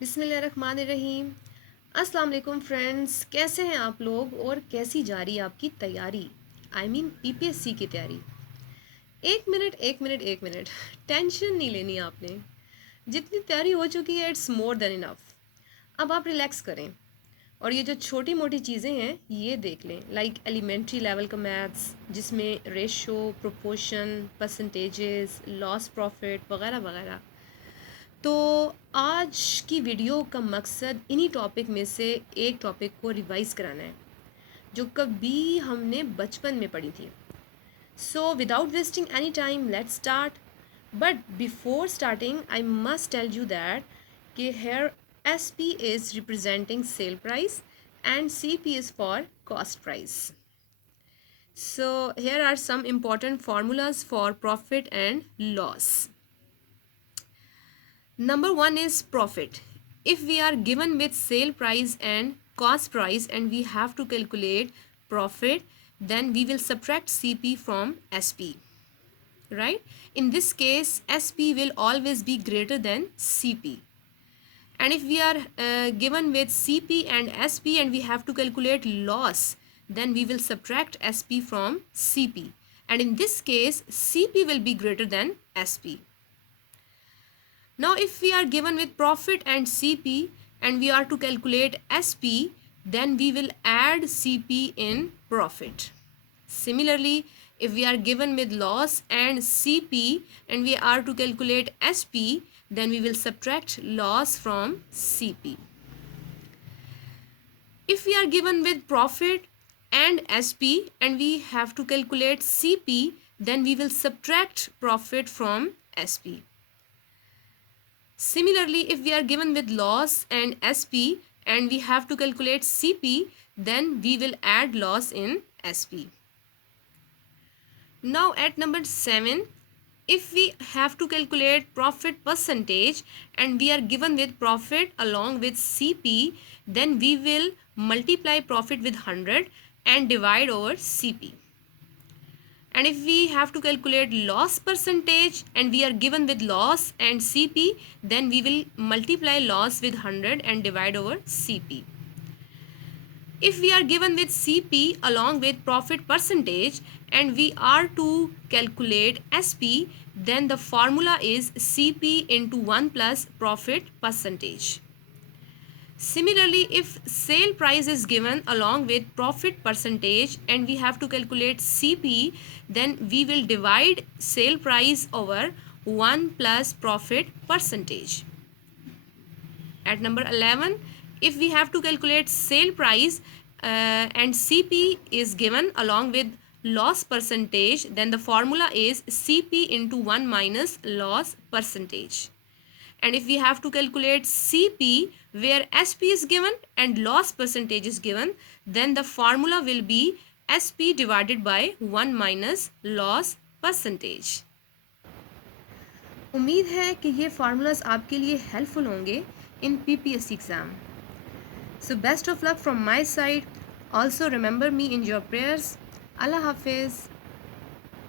बिस्मिल्लाहिर्रहमानिर्रहीम। अस्सलाम वालेकुम फ्रेंड्स, कैसे हैं आप लोग और कैसी जा रही है आपकी तैयारी? आई मीन पीपीएससी की तैयारी। एक मिनट टेंशन नहीं लेनी आपने। जितनी तैयारी हो चुकी है इट्स मोर देन इनफ। अब आप रिलैक्स करें और ये जो छोटी मोटी चीज़ें हैं ये देख लें, लाइक एलिमेंट्री लेवल का मैथ्स जिसमें ratio, proportion, percentages, loss profit वगैरह वगैरह। तो आज की वीडियो का मकसद इन्हीं टॉपिक में से एक टॉपिक को रिवाइज कराना है जो कभी हमने बचपन में पढ़ी थी। So without wasting any time let's start. But before starting I must tell you that कि here S P is representing sale price and CP is for cost price. So here are some important formulas for profit and loss. Number one is profit. If we are given with sale price and cost price and we have to calculate profit, then we will subtract CP from SP, right? In this case, SP will always be greater than CP. And if we are given with CP and SP and we have to calculate loss, then we will subtract SP from CP. And in this case, CP will be greater than SP. Now if we are given with profit and CP and we are to calculate SP, then we will add CP in profit. Similarly, if we are given with loss and CP and we are to calculate SP, then we will subtract loss from CP. If we are given with profit and SP and we have to calculate CP, then we will subtract profit from SP. Similarly, if we are given with loss and SP and we have to calculate CP, then we will add loss in SP. Now at number 7, if we have to calculate profit percentage and we are given with profit along with CP, then we will multiply profit with 100 and divide over CP. And if we have to calculate loss percentage and we are given with loss and CP, then we will multiply loss with 100 and divide over CP. If we are given with CP along with profit percentage and we are to calculate SP, then the formula is CP into 1 plus profit percentage. Similarly, if sale price is given along with profit percentage and we have to calculate CP, then we will divide sale price over 1 plus profit percentage. At number 11, if we have to calculate sale price and CP is given along with loss percentage, then the formula is CP into 1 minus loss percentage. And if we have to calculate CP where SP is given and loss percentage is given, then the formula will be SP divided by 1 minus loss percentage. उम्मीद है कि ये formulas आपके लिए helpful होंगे इन PPSC exam. So best of luck from my side. Also remember me in your prayers. Allah Hafiz.